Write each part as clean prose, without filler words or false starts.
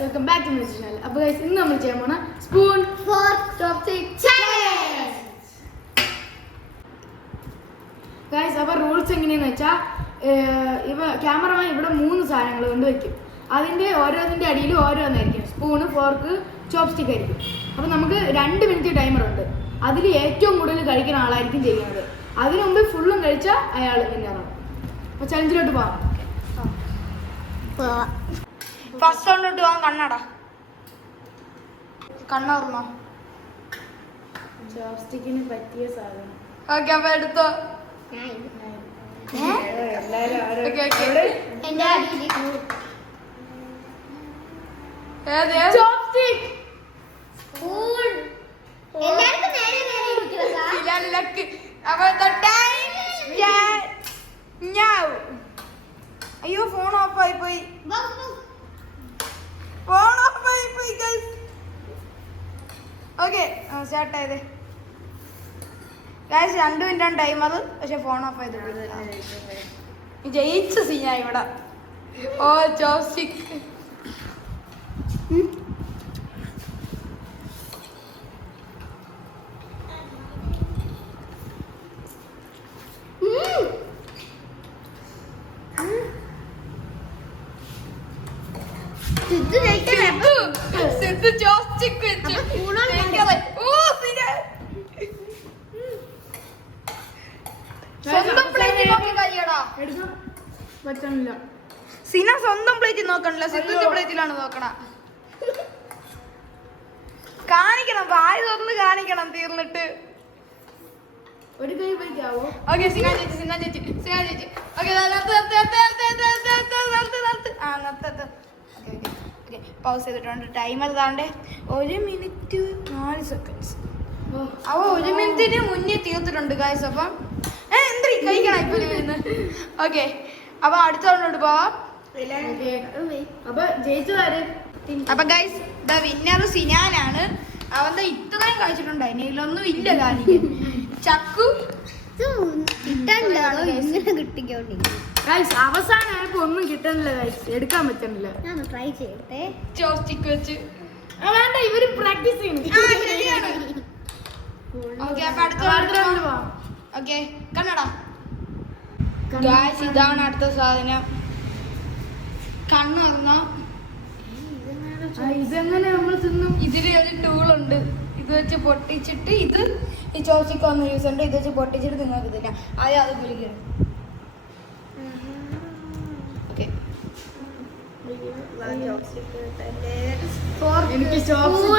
Welcome back to my channel. അപ്പോൾ guys ഇന്ന് നമ്മൾ ചെയ്യാൻ പോണ spoon fork chopstick challenge. Guys അപ്പോൾ റൂൾസ് എങ്ങനെയാണെന്ന് വെച്ചാൽ ക്യാമറമാൻ ഇവിടെ 3 സാധനങ്ങൾ കൊണ്ട് വെക്കും. അതിൻ്റെ ഓരോന്നിൻ്റെ അടിയിൽ ഓരോന്നായിരിക്കും. സ്പൂണ്, ഫോർക്ക്, ചോപ്സ്റ്റിക് ആയിരിക്കും. അപ്പോൾ നമുക്ക് 2 മിനിറ്റ് ടൈമറുണ്ട്. അതിൽ ഏറ്റവും കൂടുതൽ കഴിക്കുന്ന ആളായിരിക്കും ചെയ്യുന്നത്. അതിനു മുമ്പ് ഫുള്ളും കഴിച്ചാൽ അയാൾ വിന്നറാണ്. അപ്പോൾ ചലഞ്ചിലോട്ട് പോകാം. ഫസ്റ്റ് റൗണ്ടിലോട്ട് പോകാൻ കണ്ണടാ. കണ്ണോർമ്മ ചോപ്സ്റ്റിക്കിന് പറ്റിയ സാധനം. ഓക്കെ അപ്പൊ എടുത്തോ. അയ്യോ ഫോൺ ഓഫ് ആയി പോയി. ഫോൺ ഓഫ് ആയി പോയി ഗൈസ്. ഓക്കെ സ്റ്റാർട്ട് ആയത് ഗൈസ്. 2 മിനിറ്റാണ് ടൈം അത്. പക്ഷെ ഫോൺ ഓഫ് ആയത് ജയിച്ച സീനാ ഇവിടെ. ഓ ചോപ്സ്റ്റിക്. സിദ്ധു ചോപ്സ്റ്റിക് വെച്ചു. സ്വന്തം പ്ലേറ്റ് നോക്കി കഴിയടാ. പറ്റണില്ല. സിന സ്വന്തം പ്ലേറ്റിൽ നോക്കണില്ല, സിദ്ധുന്റെ പ്ലേറ്റിലാണ് നോക്കണ. കാണിക്കണം, വായ തുറന്ന് കാണിക്കണം തീർന്നിട്ട്. ഒരു കൈ പറ്റാവോ? ഓക്കെ സിന ചേച്ചി. ഓക്കെ പൗസ് ചെയ്തിട്ടുണ്ട്. ടൈമർ താണ്ടേ 1 മിനിറ്റ് 4 സെക്കൻഡ്സ്. അവ 1 മിനിറ്റിന് മുന്നേ തീർത്തിട്ടുണ്ട് ഗൈസ്. അപ്പം എന്ത് കഴിക്കണം ഇപ്പൊ വരുന്നത്. ഓക്കെ അപ്പൊ അടുത്ത റൗണ്ടിലോട്ട് പോവാം. അപ്പൊ ജയിച്ചതാര്? അപ്പൊ ഗൈസ് ദ വിന്നർ സിനാനാണ്. അവന്താ ഇത്രയും കഴിച്ചിട്ടുണ്ട്. അതിനൊന്നും ഇല്ല കാണിക്കാൻ. ചക്കു അവസാനമായപ്പോ ഒന്നും കിട്ടണില്ല ഗൈസ്. എടുക്കാൻ പറ്റണില്ല. ട്രൈ ചെയ്യട്ടെ. ചോപ്സ്റ്റിക് വെച്ച് വേണ്ട, ഇവര് പ്രാക്ടീസ് ചെയ്യണം. ഓക്കെ അപ്പൊ അടുത്ത റൗണ്ട് പോവാം. ഓക്കെ കണ്ണടാ. ഗൈസ് ഇതാണ് അടുത്ത സാധനം. കണ്ണ് തുറന്നോ. ഇതെങ്ങനെ നമ്മൾ തിന്നും? ഇതിൽ ഒരു ടൂളുണ്ട്. ഇത് വെച്ച് പൊട്ടിച്ചിട്ട് ഇത് ഈ ചോപ്സ്റ്റിക് ഒന്ന് യൂസ് ഉണ്ട്. ഇത് വെച്ച് പൊട്ടിച്ചിട്ട് നിങ്ങൾക്ക് തിന്നാം. ആദ്യം അത് കുളിക്കണം. ഓക്കെ എനിക്ക് ചോപ്സ്റ്റിക്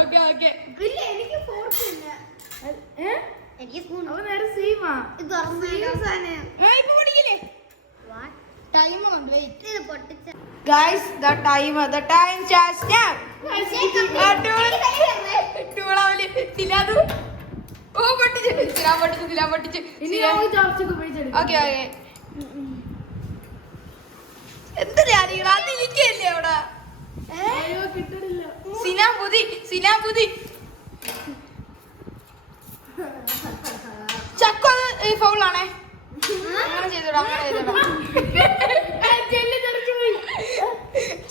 ഓക്കെ ഓക്കെ എനിക്ക് ഫോർക്ക് ഇല്ല. എനിക്ക് സ്പൂൺ. അവ നേരെ സീമാ. ടൈം ഉണ്ട്. വെയിറ്റ് ഇത് പൊട്ടിച്ച guys the time starts now. ടൂളാവല് ഓ പൊട്ടിച്ച്. ഇനി ചോപ്സ്റ്റിക് ഉപയോഗിച്ചെടുക്കും. ഓക്കെ ഓക്കെ എന്തിനാ അതിരിക്കല്ലേ അവിടെ. അയ്യോ കിട്ടണില്ല. സിനാപുതി ചക്കു അത് ഫൗളാണേ. അങ്ങനെ ചെയ്തോടാ.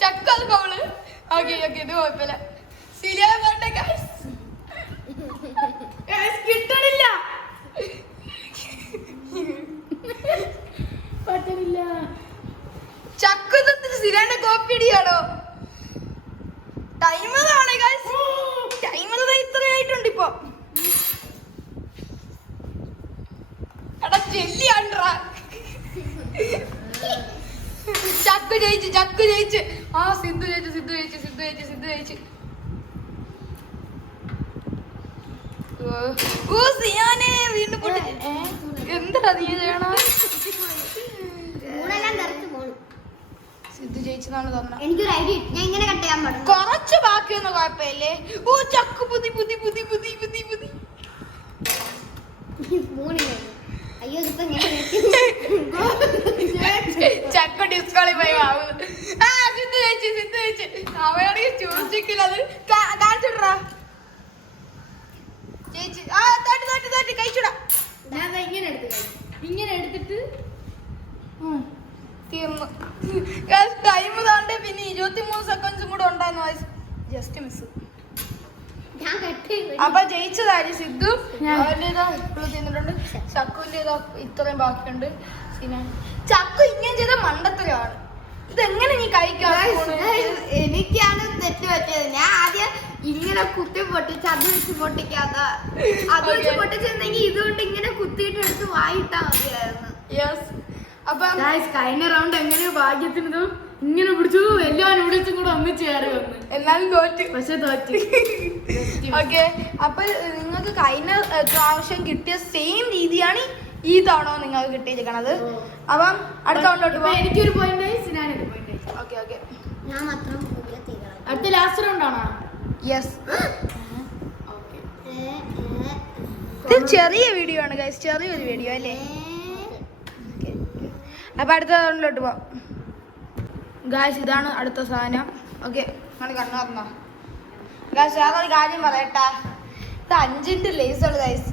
ചക്കു അത് ഫൗള്. ഓക്കെ ഇത് കുഴപ്പമില്ല. കിട്ടണില്ല. പറ്റണില്ല. ചക്കു സിരാന്റെ കോപ്പി അടിയാണോ? ടൈമറാണ് ഗൈസ്. ടൈമർ ഇത്രയായിട്ടുണ്ട് ഇപ്പൊ. എടാ ചെല്ലിയാണ്ടാ. ചക്കു ജയിച്ച്. ആ സിദ്ധു ജയിച്ച്. ഓ സിയാനെ വീണ്ടും പൊട്ടിച്ച്. എന്താ നീ ചെയ്യണ? സിദ്ധു ജയിച്ചതാണ് തോന്നണം. എനിക്കൊരു ഐഡിയ. ഞാൻ ഇങ്ങനെ കട്ട് ചെയ്യാൻ പാടില്ല. കുറച്ച് ബാക്കിയൊന്നും കുഴപ്പമില്ലേ. ഓ ചക്കു പുതി. അയ്യോ ഇതിപ്പോ ചക്കു ഡിസ്ക്വാളിഫൈ ആവും. സിദ്ധു ജയിച്ച്. അവയാണെങ്കിൽ ചോദിച്ചില്ല. അത് കാണിച്ചിട്ടാ ചേച്ചി. തട്ട് കഴിച്ചുടാ. ഞാൻ ഇങ്ങനെ എടുത്തിട്ട് തീർന്നു. ടൈം താണ്ടേ പിന്നെ 23 സെക്കൻഡ്സും കൂടെ ഉണ്ടായിരുന്നു. Just miss. ഞാൻ കട്ട് അപ്പൊ ജയിച്ചതാര്? സിദ്ധു. അവന്റെ ഇപ്പോഴും തിന്നിട്ടുണ്ട്. ചക്കുവിന്റെ ഇത്രയും ബാക്കിയുണ്ട്. ചക്കു ഇങ്ങനെ ചെയ്ത മണ്ടത്തരമാണ്. ഇതെങ്ങനെ നീ കഴിക്കാം? എനിക്കാണ് തെറ്റ് പറ്റിയത്. ഞാൻ ആദ്യം ഇങ്ങനെ കുത്തി പൊട്ടിച്ച് അത് വെച്ച് പൊട്ടിക്കാത്ത അത് വെച്ച് പൊട്ടിച്ചിരുന്നെങ്കിൽ ഇതുകൊണ്ട് ഇങ്ങനെ കുത്തിയിട്ട് എടുത്ത് വായിട്ടാ മതിയായിരുന്നു. യെസ്. അപ്പൊ കഴിഞ്ഞ റൗണ്ട് എങ്ങനെയോ ഭാഗ്യത്തിന് ഇങ്ങനെ പിടിച്ചു എല്ലാ നൂഡിൽസും കൂടെ ഒന്നിച്ച് കയറി വന്നു. എന്നാലും തോറ്റ്. പക്ഷെ തോറ്റ്. ഓക്കെ. അപ്പൊ നിങ്ങൾക്ക് കഴിഞ്ഞ പ്രാവശ്യം കിട്ടിയ സെയിം രീതിയാണ് ഈ തവണ നിങ്ങൾക്ക് കിട്ടിയിരിക്കണത്. അപ്പം അടുത്ത റൗണ്ടിലോട്ട് പോകാം. എനിക്കൊരു പോയിന്റ് സിനാനൊരു പോയിന്റ്. Okay okay. ഞാൻ മാത്രം അടുത്ത ലാസ്റ്റ് റൗണ്ട് ആണോ? യെസ്. ഇത് ചെറിയ വീഡിയോ ആണ് ഗൈസ്, ചെറിയൊരു വീഡിയോ അല്ലേ? അപ്പൊ അടുത്ത റൗണ്ടിലോട്ട് പോവാം ഗൈസ്. ഇതാണ് അടുത്ത സാധനം. ഓക്കെ, നിങ്ങൾ കണ്ണു തുറന്നോ ഗൈസ്? വേറൊരു കാര്യം പറയട്ടാ, ഇത് 5ന്റെ ലേസാണ് ഗൈസ്.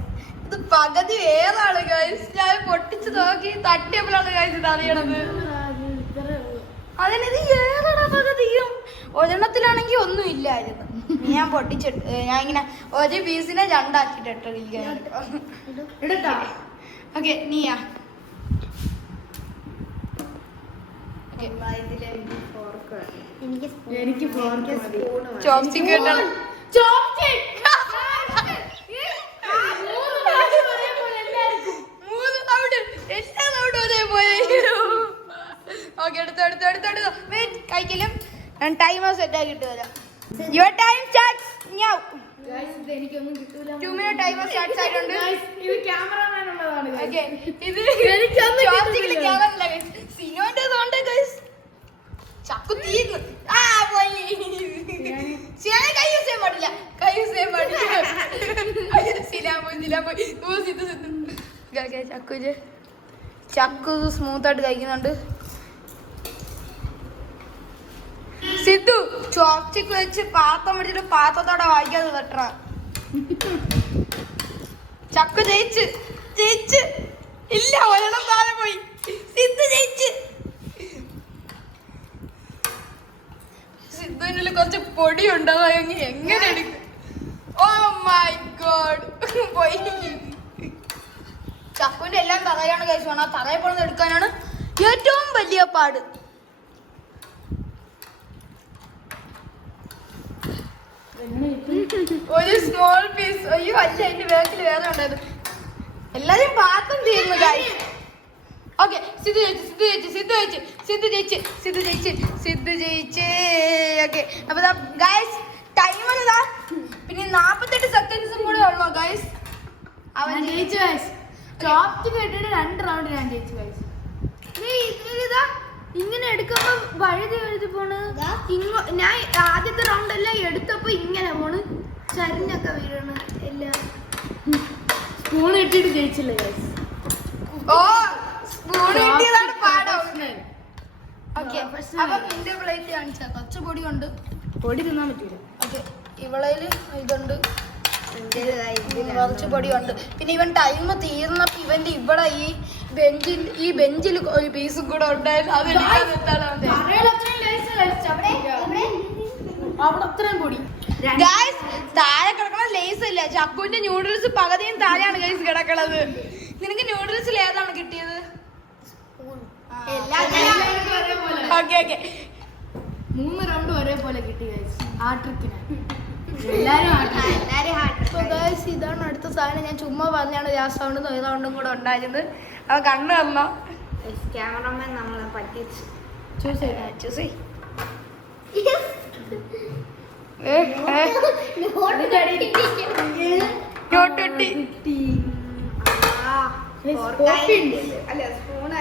ഇത് പകുതി വേറാണ് ഗൈസ്. ഞാൻ പൊട്ടിച്ച് നോക്കി തട്ടിയപ്പോഴാണ് ഗൈസ് ഇത് അറിയണത്. അതിനത് ഏതാടാ പകുതിയും? ഒരെണ്ണത്തിലാണെങ്കിൽ ഒന്നും ഇല്ലായിരുന്നു. ഞാൻ പൊട്ടിച്ചിട്ട് ഞാൻ ഇങ്ങനെ ഒരു പീസിനെ രണ്ടാക്കിട്ട് എടുത്താ. ഓക്കെ, നീയാ? എനിക്ക് ചോപ്സ്റ്റിക് കിട്ടണം. കഴിക്കലും ടൈമർ സെറ്റ് ആക്കി കിട്ടുമല്ലോ. Your time starts now. എനിക്കൊന്നും കിട്ടൂല. 2 minute ടൈമർ സ്റ്റാർട്ട്സ് ആയിട്ടുണ്ട്. ഇത് ക്യാമറമാൻ ഉള്ളതാണ്. ഓക്കെ, ഇത് എനിക്കൊന്നും ചോപ്സ്റ്റിക്കിൽ ക്യാമറ ഗൈസ്. സിനോന്റെ തോണ്ട് ഗൈസ്. ചക്കു തീർന്നു. ആ പോയി. സിനാ കൈ യൂസ് ചെയ്യാൻ പാടില്ല. കൈ യൂസ് ചെയ്യാൻ പാടില്ല. സിനാ പോയി. ചക്കു സ്മൂത്ത് ആയിട്ട് കഴിക്കുന്നുണ്ട്. സിദ്ധു ചോപ്സ്റ്റിക് വെച്ച് പാത്രം പിടിച്ചിട്ട് പാത്രത്തോടെ വായിക്കാതെ തട്ടറ. ചക്കു ജയിച്ച് ഇല്ല, ഒരെണ്ണം താഴെ പോയി. സിദ്ധു ജയിച്ച്. സിദ്ധുവിനുള്ളിൽ കുറച്ച് പൊടി ഉണ്ടാവുമെങ്കിൽ എങ്ങനെ എടുക്കും? ഓ മൈ ഗോഡ്, പോയി. ചക്കുവിന്റെ എല്ലാം തറയാണ് കഴിച്ചു. ആ തറയെ പോണെന്ന് എടുക്കാനാണ് ഏറ്റവും വലിയ പാട്. ഒരു സ്മോൾ പീസ്. അയ്യോ അല്ല, എന്റെ ബാക്കിൽ വേറെ ഉണ്ടായിരുന്നു. എല്ലാരും പാത്രം തീർന്നു ഗൈസ്. ഓക്കെ, സിദ്ധു ജയിച്ച്. ഓക്കെ, അപ്പൊ ഗൈസ് ടൈമർ ഇതാ. പിന്നെ 48 സെക്കൻഡ്സും കൂടെ ഉള്ളൂ ഗൈസ്. അവൻ ജയിച്ചു ഗൈസ്. ചോപ്സ്റ്റിക് ഇട്ടിട്ട് 2 റൗണ്ട് ഞാൻ ജയിച്ചു ഗൈസ്. ഇതാ ഇങ്ങനെ എടുക്കുമ്പോ വഴുതി പോണ്. ഞാൻ ആദ്യത്തെ റൗണ്ട് എല്ലാം എടുത്തപ്പോ ഇങ്ങനെ പോണ്, ചരിഞ്ഞൊക്കെ വീഴണ് എല്ലാം. സ്പൂൺ ഇട്ടിട്ട് ജയിച്ചില്ല ഗൈസ്. ഓ, സ്പൂൺ ഇട്ടിയതാണ് പാടം. ഓക്കെ, അപ്പൊ നിന്റെ പ്ലേറ്റ് കാണിച്ചാ കുറച്ച് പൊടി ഉണ്ട്. പൊടി തിന്നാൻ പറ്റൂല. ഓക്കെ, ഇവളേല് ഇതുണ്ട്, കുറച്ച് പൊടിയുണ്ട്. പിന്നെ ഇവൻ ടൈം തീർന്നപ്പോ ഇവന്റെ ഇവിടെ ഈ ബെഞ്ചിൽ ഒരു പീസും കൂടെ ഉണ്ടായിരുന്നു. അത് അവിടെ അത്രയും പൊടി. ഗൈസ് താഴെ കിടക്കണ ലേസ് ഇല്ല. ചക്കുവിന്റെ ന്യൂഡിൽസ് പകുതിയും താഴെയാണ് ഗൈസ് കിടക്കണത്. നിനക്ക് ന്യൂഡിൽസിൽ ഏതാണ് കിട്ടിയത്? ഓക്കെ ഓക്കെ, 3 റൗണ്ട് ഒരേപോലെ കിട്ടി ഗൈസ്. ആ ട്രിക്കിന് ഇതാണ് അടുത്ത സാധനം. ഞാൻ ചുമ്മാ പറഞ്ഞാണ് ലാസ്റ്റ് റൗണ്ടും ഒരു റൗണ്ടും കൂടെ ഉണ്ടായത്. അവ കണ്ണു തന്നോ? ക്യാമറമാൻ നമ്മളെ പറ്റിച്ചു. ചൂസ്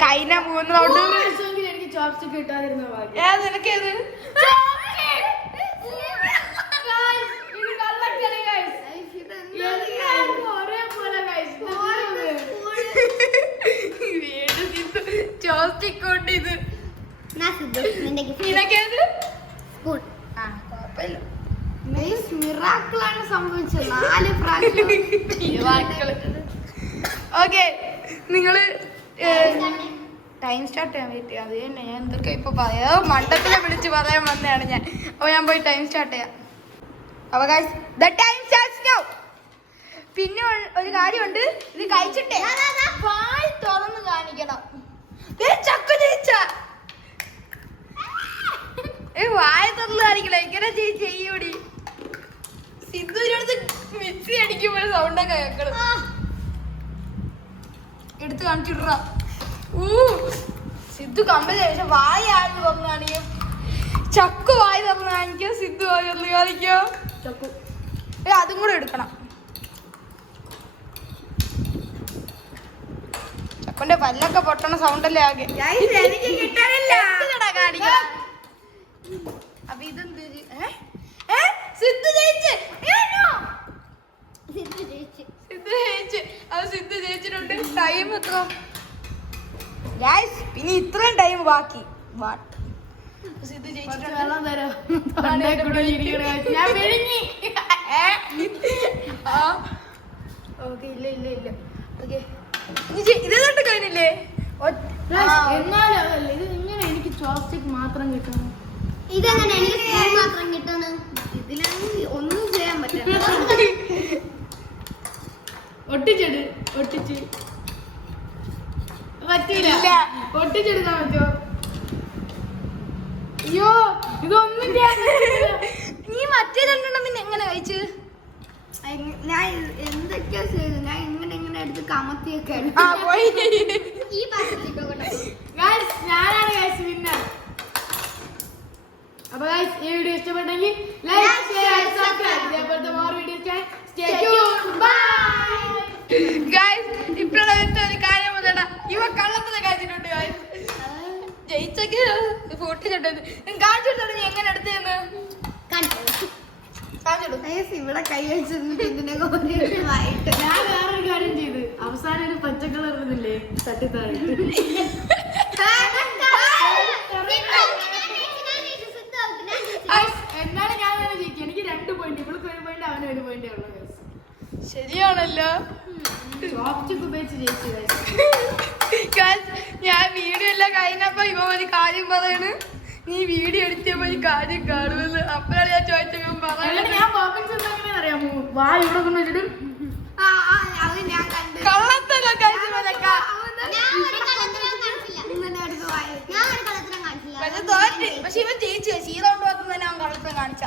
കഴിഞ്ഞ 3 റൗണ്ട് എനിക്ക് ചോപ്സ്റ്റിക് കിട്ടാതിരുന്ന ഭാഗ്യം. നിനക്കേത്? ചോസ്റ്റിക് കൊണ്ട് ഇത് നിനക്കേത്? മിറാക്കിളാണ് സംഭവിച്ചത്. 4 പ്രാവശ്യം. ഓക്കെ, നിങ്ങള് ടൈം സ്റ്റാർട്ട് ചെയ്യാൻ വെയിറ്റ് ചെയ്യാം. അത് തന്നെ ഞാൻ എന്തൊക്കെ ഇപ്പൊ പറയാ മണ്ടത്തിനെ വിളിച്ച് പറയാൻ വന്നതാണ് ഞാൻ. അപ്പൊ ഞാൻ പോയി ടൈം സ്റ്റാർട്ട് ചെയ്യാം. അപ്പൊ guys the time starts now. പിന്നെ ഒരു കാര്യമുണ്ട്, ഇത് കഴിച്ചിട്ടേ വായി തുറന്ന് കാണിക്കണം. ചക്ക ജയിച്ച വായ തുറന്ന് കാണിക്കണം. ഇങ്ങനെ ചെയ്യൂടി. സിദ്ധുവിനടുത്ത് മിക്സി അടിക്കുമ്പോൾ സൗണ്ടൊക്കെ കേൾക്കണം. എടുത്ത് കാണിച്ചിട. സിദ്ധു കമ്പനി കഴിച്ച വായ ആയി തുറന്ന് കാണിക്കും. ചക്കു വായി തുറന്ന് കാണിക്കോ, സിദ്ധു വായി തുറന്ന് കാണിക്കോ. ചക്കു അതും കൂടെ എടുക്കണം. ചക്കുന്റെ പല്ലൊക്കെ പൊട്ടണ സൗണ്ടല്ലേ ആകെ. എനിക്ക് കിട്ടാനില്ല. കാണിക്കാം. അപ്പൊ ഇതെന്ത് സിദ്ധു ജയിച്ച്. സിദ്ധു ജയിച്ച്. സിദ്ധു ജയിച്ച്. അത് സിദ്ധു ജയിച്ചിട്ടുണ്ട്. ടൈം എത്ര? ഗൈസ് പിന്നെ ഇത്രയും ടൈം ബാക്കി. സിദ്ധു ജയിച്ചിട്ടുണ്ട്. വെള്ളം തരാം. തൊണ്ടയിൽ കൂടെ ഇരിക്കണ guys. ഞാൻ വിഴുങ്ങി. ഓക്കെ ഇല്ല ഇല്ല ഇല്ല. ഓക്കെ ഇത് തൊട്ട് കഴിഞ്ഞില്ലേ? എന്നാലും അതല്ല, ഇത് ഇങ്ങനെ എനിക്ക് ചോപ്സ്റ്റിക് മാത്രം കിട്ടണം. ഇതെങ്ങനെ എനിക്ക് സ്പൂൺ മാത്രം കിട്ടുന്നു? ഇതിലാണ് ഒന്നും ചെയ്യാൻ പറ്റില്ല. ഒട്ടിച്ചിട്. ഒട്ടിച്ച് പറ്റില്ല. ഇല്ല. ഒട്ടിച്ചെടുക്കാൻ പറ്റുമോ? അയ്യോ ഇതൊന്നും ചെയ്യാൻ പറ്റില്ല. നീ മറ്റേ രണ്ടെണ്ണം പിന്നെ എങ്ങനെ കഴിച്ച്? ഞാൻ എന്തൊക്കെയാ ചെയ്തു? ഞാൻ ഇങ്ങനെ ഇങ്ങനെ എടുത്ത് കമത്തിയൊക്കെ പോയി. ഈ പാത്രത്തിലേക്ക് Guys, ഞാനാണ് ഗൈസ് വിന്നർ. അപ്പൊ ഗൈസ് ഈ വീഡിയോ ഇഷ്ടപ്പെട്ടെങ്കിൽ ലൈക്ക് ഷെയർ സബ്സ്ക്രൈബ്. ഇതേപോലത്തെ more videos കാണാൻ stay tuned. Bye. ഗൈസ് ഇപ്പോഴത്തെ ഒരു കാര്യം പറഞ്ഞാ ഇവ കള്ളത്തിലെ കഴിച്ചിട്ടുണ്ട്. ഗൈസ് ജയിച്ചൊക്കെ പൊട്ടിച്ചിട്ടുണ്ട്. കാണിച്ചു കൊടുത്തു നീ എങ്ങനെ എടുത്തേന്ന്. കാണിച്ചു ഇവിടെ കൈ വെച്ചിരുന്നിട്ട് ഇതിനെ കൊണ്ടുവായിട്ട് ഞാൻ വേറൊരു കാര്യം ചെയ്ത് അവസാനം ഒരു പച്ച കളർ ഇരുന്നില്ലേ തട്ടിത്താറിട്ട്. എന്നാലും ഞാൻ തന്നെ ജയിക്കും. എനിക്ക് 2 പോയിന്റ്. ഇവൾക്ക് 1 പോയിന്റ്, അവന് 1 പോയിന്റ് ഉള്ളു. ശരിയാണല്ലോ. ചോപ്സ്റ്റിക് ഉപയോഗിച്ച് ജയിച്ചു ഗൈസ് ഞാൻ വീഡിയോ എല്ലാം കഴിഞ്ഞപ്പോ ഇവ ഒരു കാര്യം പറയണ്, നീ വീഡിയോ എടുത്തപ്പോ ഒരു കാര്യം കാണുമെന്ന്. അപ്പോഴാണ് ഞാൻ ചോദിച്ചപ്പോൾ പറയുന്നത്. ഞാൻ പോപ്പിങ്സ് എന്താ അറിയാമോ? വാ ഇവിടെ കൊണ്ട് വെച്ചിട്ട് അത് ഞാൻ കണ്ടു. കള്ളത്തല്ലോ ഗൈസ് ഇവരൊക്കെ. പക്ഷെ ഇവൻ ജയിച്ചു. സീറോ കൊണ്ട് മാത്രം തന്നെ അവൻ കള്ളത്തം കാണിച്ച.